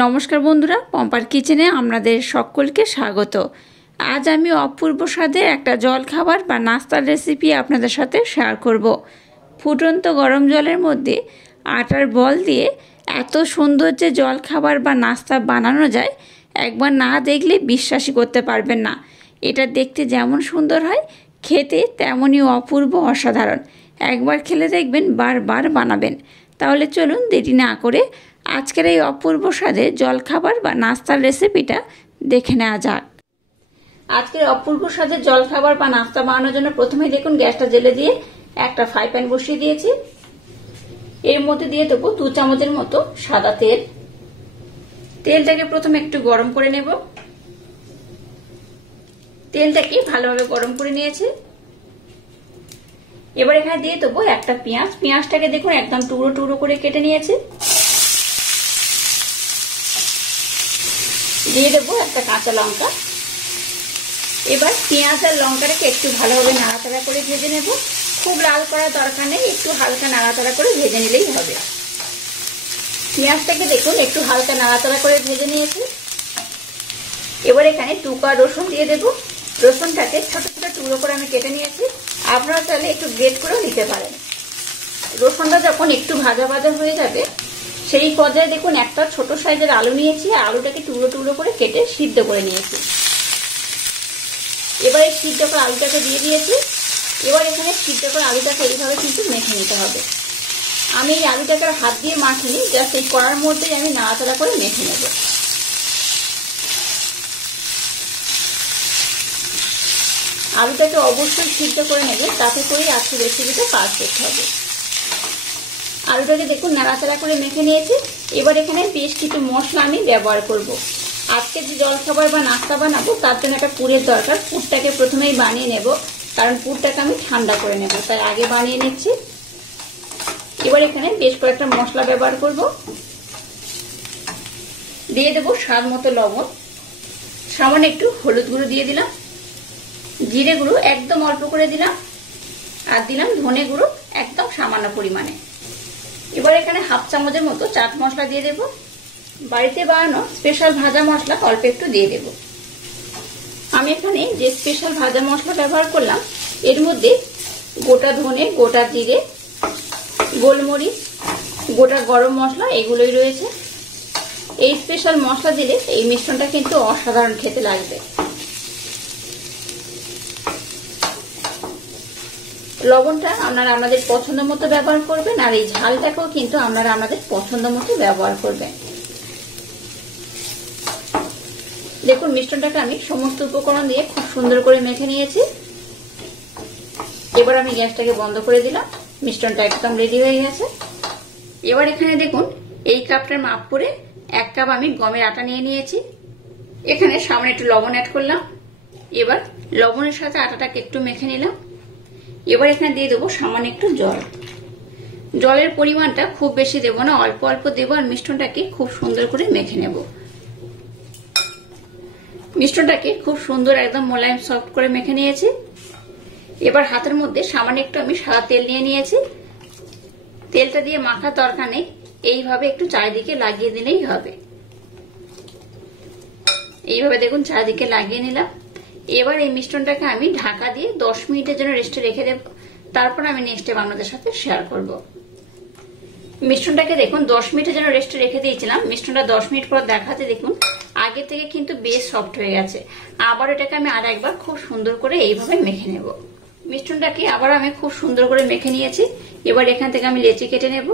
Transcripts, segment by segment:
নমস্কার বন্ধুরা, পম্পার কিচেনে আপনাদের সকলকে স্বাগত। আজ আমি অপূর্ব স্বাদের একটা জলখাবার বা নাস্তার রেসিপি আপনাদের সাথে শেয়ার করব। ফুটন্ত গরম জলের মধ্যে আটার বল দিয়ে এত সুন্দর যে জলখাবার বা নাস্তা বানানো যায়, একবার না দেখলে বিশ্বাসই করতে পারবেন না। এটা দেখতে যেমন সুন্দর হয়, খেতে তেমনই অপূর্ব অসাধারণ। একবার খেলে দেখবেন বারবার বানাবেন। তাহলে চলুন দেরি না করে আজকের এই অপূর্ব স্বাদের জলখাবার বা নাস্তার রেসিপিটা দেখে নেওয়া যাক। আজকের অপূর্ব স্বাদের জলখাবার বা নাস্তা বানানোর জন্য প্রথমেই দেখুন গ্যাসটা জ্বেলে দিয়ে একটা ফ্রাই প্যান বসিয়ে দিয়েছি। এর মধ্যে দিয়ে দেবো 2 চামচের মতো সাদা তেল। তেলটাকে প্রথমে একটু গরম করে নেব। তেলটাকে ভালোভাবে গরম করে নিয়েছি। এবার এখানে দিয়ে দেবো একটা পেঁয়াজ। পেঁয়াজটাকে দেখুন একদম টুকরো টুকরো করে কেটে নিয়েছি। দিয়ে দেবো একটা কাঁচা লঙ্কা। এবার পেঁয়াজ আর লঙ্কাটাকে একটু ভালোভাবে নাড়াচাড়া করে ভেজে নেব। খুব লাল করার দরকার নেই, একটু হালকা নাড়াচাড়া করে ভেজে নিলেই হবে। পেঁয়াজটাকে দেখুন একটু হালকা নাড়াচাড়া করে ভেজে নিয়েছি। এবার এখানে 2 কোয়া রসুন দিয়ে দেবো। রসুনটাকে ছোট ছোট টুকরো করে আমি কেটে নিয়েছি। আপনারা চাইলে একটু গ্রেট করেও নিতে পারেন। রসুনটা যখন একটু ভাজা ভাজা হয়ে যাবে, সেই পর্যায়ে দেখুন একটা ছোট সাইজের আলু নিয়েছি। আলুটাকে টুকরো টুকরো করে কেটে সিদ্ধ করে নিয়েছি। এবার এই সিদ্ধ করে আলুটাকে দিয়ে দিয়েছি। এবার এখানে সিদ্ধ করে আলুটাকে এইভাবে কিন্তু মেখে নিতে হবে। আমি এই আলুটাকে হাত দিয়ে মাখিনি, জাস্ট এই কড়ার মধ্যেই আমি নাড়াচাড়া করে মেখে নেব। আলুটাকে অবশ্যই সিদ্ধ করে নেবে, তাতে করেই আজকে রেসিপিটা পারফেক্ট হবে। আলুটাকে দেখুন নাড়াচাড়া করে মেখে নিয়েছি। এবার এখানে বেশ কিছু মশলা আমি ব্যবহার করব। আজকে যে জলখাবার বা নাস্তা বানাবো তার জন্য একটা পুরের দরকার। পুরটাকে প্রথমেই বানিয়ে নেব, কারণ পুরটাকে আমি ঠান্ডা করে নেব, তাই আগে বানিয়ে নিচ্ছি। এবার এখানে বেশ কয়েকটা মশলা ব্যবহার করব। দিয়ে দেবো স্বাদ মতো লবণ, সামান্য একটু হলুদ গুঁড়ো দিয়ে দিলাম, জিরে গুঁড়ো একদম অল্প করে দিলাম, আর দিলাম ধনে গুঁড়ো একদম সামান্য পরিমাণে। এবার এখানে 1/2 চামচের মতো চাট মশলা দিয়ে দেব। বাড়িতে বানানো স্পেশাল ভাজা মশলা অল্প একটু দিয়ে দেব। আমি এখানে যে স্পেশাল ভাজা মশলা ব্যবহার করলাম, এর মধ্যে গোটা ধনে, গোটা জিরে, গোলমরিচ, গোটা গরম মশলা এগুলোই রয়েছে। এই স্পেশাল মশলা দিলে এই মিশ্রণটা কিন্তু অসাধারণ খেতে লাগবে। লবণটা আপনারা আপনাদের পছন্দ মতো ব্যবহার করবেন, আর এই ঝালটাকেও কিন্তু আপনারা আপনাদের পছন্দ মতো ব্যবহার করবেন। দেখুন মিশ্রণটাকে আমি সমস্ত উপকরণ দিয়ে খুব সুন্দর করে মেখে নিয়েছি। এবার আমি গ্যাসটাকে বন্ধ করে দিলাম। মিশ্রণটা একদম রেডি হয়ে গেছে। এবার এখানে দেখুন এই কাপটার মাপ করে 1 কাপ আমি গমের আটা নিয়ে নিয়েছি। এখানে সামান্য একটু লবণ অ্যাড করলাম। এবার লবণের সাথে আটাটাকে একটু মেখে নিলাম। এবার এখানে দিয়ে দেবো সামান্য একটু জল। জলের পরিমাণটা খুব বেশি দেবো না, অল্প অল্প দেবো, আর মিশ্রণটাকে খুব সুন্দর করে মেখে নেব। মিশ্রণটাকে খুব সুন্দর একদম মোলায়েম সফট করে মেখে নিয়েছি। এবার হাতের মধ্যে সামান্য একটু আমি সাদা তেল নিয়ে নিয়েছি। তেলটা দিয়ে মাখার দরকার নেই, এইভাবে একটু চারিদিকে লাগিয়ে দিলেই হবে। এইভাবে দেখুন চারিদিকে লাগিয়ে নিলাম। এবার এই মিশ্রণটাকে আমি ঢাকা দিয়ে 10 মিনিটের জন্য রেস্টে রেখে দেব। তারপর আমি নেক্সট টাইম আপনাদের সাথে শেয়ার করব। মিশ্রণটাকে দেখুন 10 মিনিটের জন্য রেস্টে রেখে দিয়েছিলাম। মিশ্রণটা 10 মিনিট পর দেখাতে দেখুন আগে থেকে কিন্তু বেশ সফট হয়ে গেছে। আবার এটাকে আমি আর একবার খুব সুন্দর করে এইভাবে মেখে নেব। মিশ্রণটাকে আবার আমি খুব সুন্দর করে মেখে নিয়েছি। এবার এখান থেকে আমি লেচি কেটে নেব।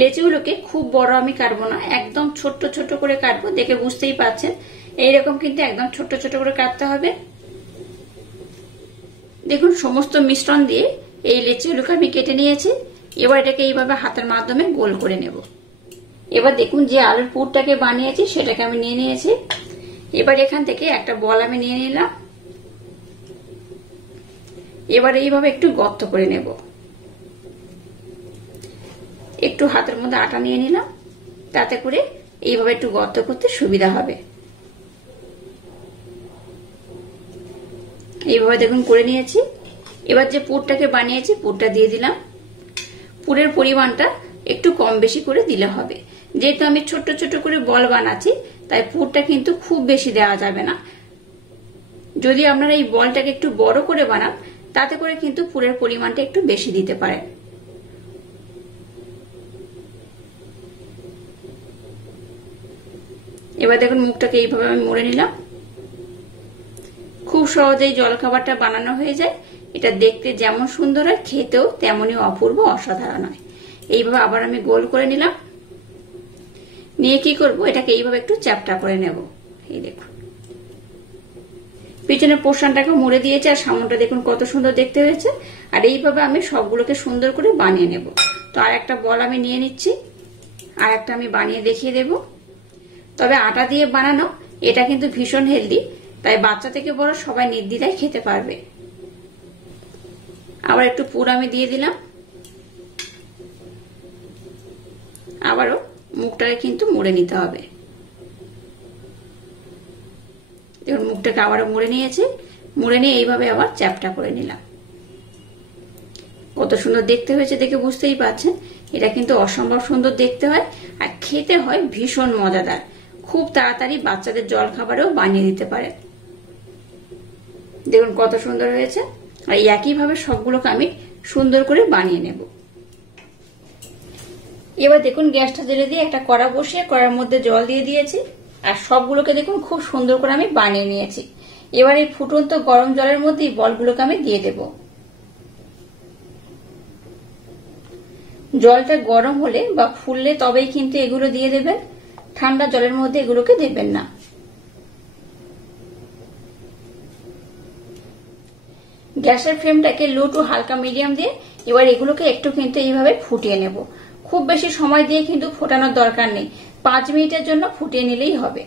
লেচিগুলোকে খুব বড় আমি কাটবো না, একদম ছোট্ট ছোট্ট করে কাটবো। দেখে বুঝতেই পারছেন এইরকম কিন্তু একদম ছোট্ট ছোট করে কাটতে হবে। দেখুন সমস্ত মিশ্রণ দিয়ে এই লেচিগুলোকে আমি কেটে নিয়েছি। এবার এটাকে এইভাবে হাতের মাধ্যমে গোল করে নেব। এবার দেখুন যে আলুর পুরটাকে বানিয়েছি সেটাকে আমি নিয়ে নিয়েছি। এবার এখান থেকে একটা বল আমি নিয়ে নিলাম। এবার এইভাবে একটু গর্ত করে নেব। একটু হাতের মধ্যে আটা নিয়ে নিলাম, তাতে করে এইভাবে একটু গর্ত করতে সুবিধা হবে। এইভাবে দেখুন করে নিয়েছি। এবার যে পুরটাকে বানিয়েছি পুরটা দিয়ে দিলাম। পুরের পরিমাণটা একটু কম বেশি করে দিলে হবে। যেহেতু আমি ছোট ছোট করে বল বানাচ্ছি, তাই পুরটা কিন্তু খুব বেশি দেওয়া যাবে না। যদি আপনারা এই বলটাকে একটু বড় করে বানান, তাতে করে কিন্তু পুরের পরিমাণটা একটু বেশি দিতে পারেন। এবার দেখুন মুখটাকে এইভাবে আমি মুড়ে নিলাম। খুব সহজেই জলখাবারটা বানানো হয়ে যায়। এটা দেখতে যেমন সুন্দর হয়, খেতেও তেমনই অপূর্ব অসাধারণ হয়। এইভাবে আবার আমি গোল করে নিলাম। নিয়ে কি করব, এটাকে এইভাবে একটু চ্যাপটা করে নেব। এই দেখুন পিছনের পোর্শনটাকে মুড়ে দিয়েছে, আর সামনটা দেখুন কত সুন্দর দেখতে হয়েছে। আর এইভাবে আমি সবগুলোকে সুন্দর করে বানিয়ে নেব। তো আর একটা বল আমি নিয়ে নিচ্ছি, আর একটা আমি বানিয়ে দেখিয়ে দেব। তবে আটা দিয়ে বানানো এটা কিন্তু ভীষণ হেলদি, তাই বাচ্চা থেকে বড় সবাই নির্দ্বিধায় খেতে পারবে। আবার একটু পুর আমি দিয়ে দিলাম। আবারও মুখটাকে কিন্তু মুড়ে নিতে হবে। দেখুন মুখটাকে আবারও মুড়ে নিয়েছি। মুড়ে নিয়ে এইভাবে আবার চ্যাপটা করে নিলাম। কত সুন্দর দেখতে হয়েছে দেখে বুঝতেই পারছেন। এটা কিন্তু অসম্ভব সুন্দর দেখতে হয়, আর খেতে হয় ভীষণ মজাদার। খুব তাড়াতাড়ি বাচ্চাদের জল খাবারেও বানিয়ে দিতে পারে। দেখুন কত সুন্দর হয়েছে। আর একইভাবে সবগুলোকে আমি সুন্দর করে বানিয়ে নেব। এবার দেখুন গ্যাসটা জ্বেলে দিয়ে একটা কড়া বসিয়ে কড়ার মধ্যে জল দিয়ে দিয়েছি, আর সবগুলোকে দেখুন খুব সুন্দর করে আমি বানিয়ে নিয়েছি। এবার এই ফুটন্ত গরম জলের মধ্যে বলগুলোকে আমি দিয়ে দেব। জলটা গরম হলে বা ফুললে তবেই কিন্তু এগুলো দিয়ে দেবেন। ঠান্ডা জলের মধ্যে এগুলোকে দেবেন না। গ্যাসের ফ্লেমটাকে লো টু হালকা মিডিয়াম দিয়ে এবার এগুলোকে একটু কিন্তু এইভাবে ফুটিয়ে নেব। খুব বেশি সময় দিয়ে কিন্তু ফোটানোর দরকার নেই, 5 মিনিটের জন্য ফুটিয়ে নিলেই হবে।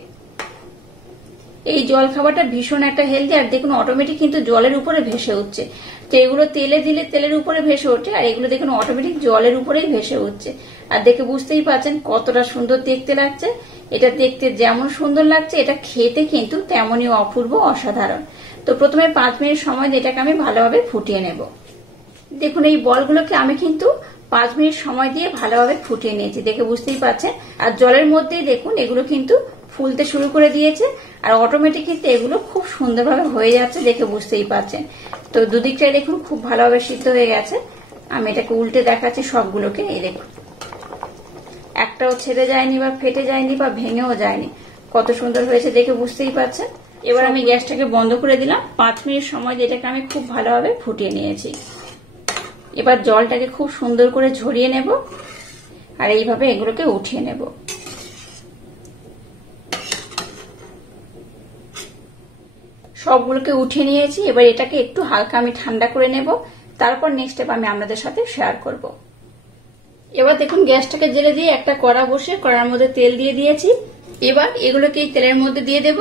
এই জল খাবারটা ভীষণ একটা হেলদি, আর দেখুন অটোমেটিক কিন্তু জলের উপরে ভেসে উঠছে। তো এগুলো তেলে দিলে তেলের উপরে ভেসে ওঠে, আর এগুলো দেখুন অটোমেটিক জলের উপরেই ভেসে উঠছে। আর দেখে বুঝতেই পারছেন কতটা সুন্দর দেখতে লাগছে। এটা দেখতে যেমন সুন্দর লাগছে, এটা খেতে কিন্তু তেমনই অপূর্ব অসাধারণ। তো প্রথমে 5 মিনিট সময় দিয়ে এটাকে আমি ভালোভাবে ফুটিয়ে নেব। দেখুন এই বলগুলোকে আমি কিন্তু 5 মিনিট সময় দিয়ে ভালোভাবে ফুটিয়ে নিয়েছি, দেখে বুঝতেই পারছেন। আর জলের মধ্যেই দেখুন এগুলো কিন্তু ফুলতে শুরু করে দিয়েছে, আর অটোমেটিক কিন্তু এগুলো খুব সুন্দরভাবে হয়ে যাচ্ছে, দেখে বুঝতেই পারছেন। তো দুদিকটাই দেখুন খুব ভালোভাবে সিদ্ধ হয়ে গেছে। আমি এটাকে উল্টে দেখাচ্ছি সবগুলোকে। এই দেখুন একটাও ছেড়ে যায়নি বা ফেটে যায়নি বা ভেঙেও যায়নি, কত সুন্দর হয়েছে দেখে বুঝতেই পারছেন। এবার আমি গ্যাসটাকে বন্ধ করে দিলাম। 5 মিনিট সময় দিয়ে এটাকে আমি খুব ভালোভাবে ফুটিয়ে নিয়েছি। এবার জলটাকে খুব সুন্দর করে ঝরিয়ে নেব, আর এইভাবে এগুলোকে উঠিয়ে নেব। সবগুলোকে উঠিয়ে নিয়েছি। এবার এটাকে একটু হালকা আমি ঠান্ডা করে নেব, তারপর নেক্সট স্টেপ আমি আপনাদের সাথে শেয়ার করব। এবার দেখুন গ্যাসটাকে জ্বেলে দিয়ে একটা কড়া বসে কড়ার মধ্যে তেল দিয়ে দিয়েছি। এবার এগুলোকে এই তেলের মধ্যে দিয়ে দেব।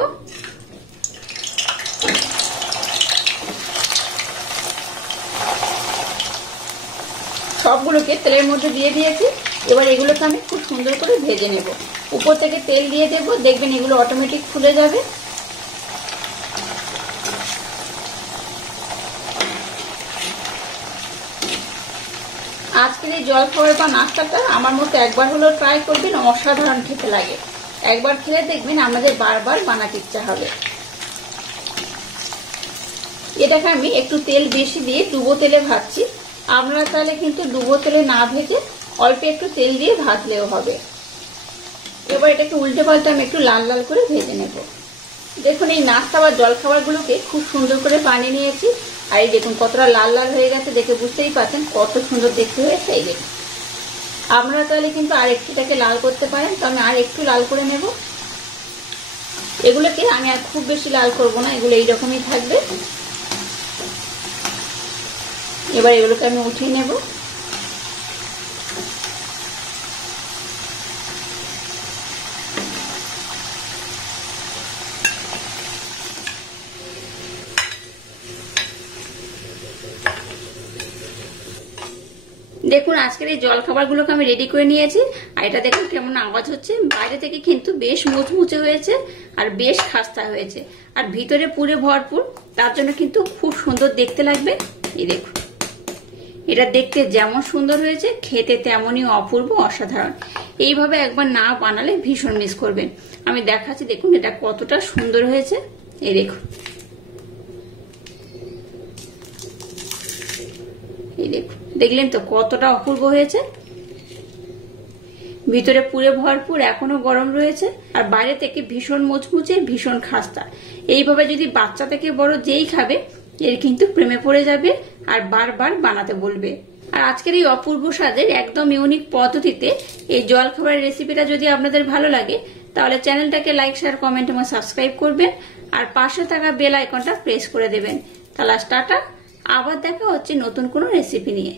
সবগুলোকে তেলের মধ্যে দিয়ে দিয়েছি। এবার এগুলোকে আমি খুব সুন্দর করে ভেজে নেব। উপর থেকে তেল দিয়ে দেব, দেখবেন এগুলো অটোমেটিক ফুলে যাবে। আজকের এই জলখাবার বা নাস্তাটা আমার মতো একবার হলেও ট্রাই করবেন, অসাধারণ খেতে লাগে। একবার খেলে দেখবেন আমাদের বারবার বানাতে ইচ্ছা হবে। এটাকে আমি একটু তেল বেশি দিয়ে ডুবো তেলে ভাজছি। আপনারা তাহলে কিন্তু ডুবো তেলে না ভেজে অল্প একটু তেল দিয়ে ভাজলেও হবে। এবার এটাকে উল্টে পাল্টে আমি একটু লাল লাল করে ভেজে নেব। দেখুন এই নাস্তা বা জলখাবারগুলোকে খুব সুন্দর করে বানিয়ে নিয়েছি, আর এই দেখুন কতটা লাল লাল হয়ে গেছে, দেখে বুঝতেই পারছেন কত সুন্দর দেখতে হয়েছে। এই দেখুন আপনারা তাহলে কিন্তু আর একটুটাকে লাল করতে পারেন, তো আমি আর একটু লাল করে নেব। এগুলোকে আমি আর খুব বেশি লাল করব না, এগুলো এইরকমই থাকবে। এবার এগুলোকে আমি উঠিয়ে নেব। দেখুন আজকের এই জলখাবারগুলোকে আমি রেডি করে নিয়েছি, আর এটা দেখুন কেমন আওয়াজ হচ্ছে। বাইরে থেকে কিন্তু বেশ মুচমুচে হয়েছে আর বেশ খাস্তা হয়েছে, আর ভিতরে পুরে ভরপুর, তার জন্য কিন্তু খুব সুন্দর দেখতে লাগবে। এই দেখুন এটা দেখতে যেমন সুন্দর হয়েছে খেতে তেমনই অপূর্ব অসাধারণ। এইভাবে একবার না বানালে ভীষণ মিস করবেন। আমি দেখাচ্ছি, দেখুন এটা কতটা সুন্দর হয়েছে। এই দেখুন, এই দেখুন, দেখলেন তো কতটা অপূর্ব হয়েছে। ভিতরে পুরে ভরপুর, এখনো গরম রয়েছে, আর বাইরে থেকে ভীষণ মুচমুচে, ভীষণ খাস্তা। এইভাবে যদি বাচ্চা থেকে বড় যেই খাবে এর কিন্তু প্রেমে পড়ে যাবে আর বারবার বানাতে বলবে। আর আজকের এই অপূর্ব স্বাদের একদম ইউনিক পদ্ধতিতে এই জলখাবারের রেসিপিটা যদি আপনাদের ভালো লাগে তাহলে চ্যানেলটাকে লাইক, শেয়ার, কমেন্ট এবং সাবস্ক্রাইব করবেন আর পাশে থাকা বেল আইকনটা প্রেস করে দেবেন। তাহলে টাটা, আবার দেখা হচ্ছে নতুন কোনো রেসিপি নিয়ে।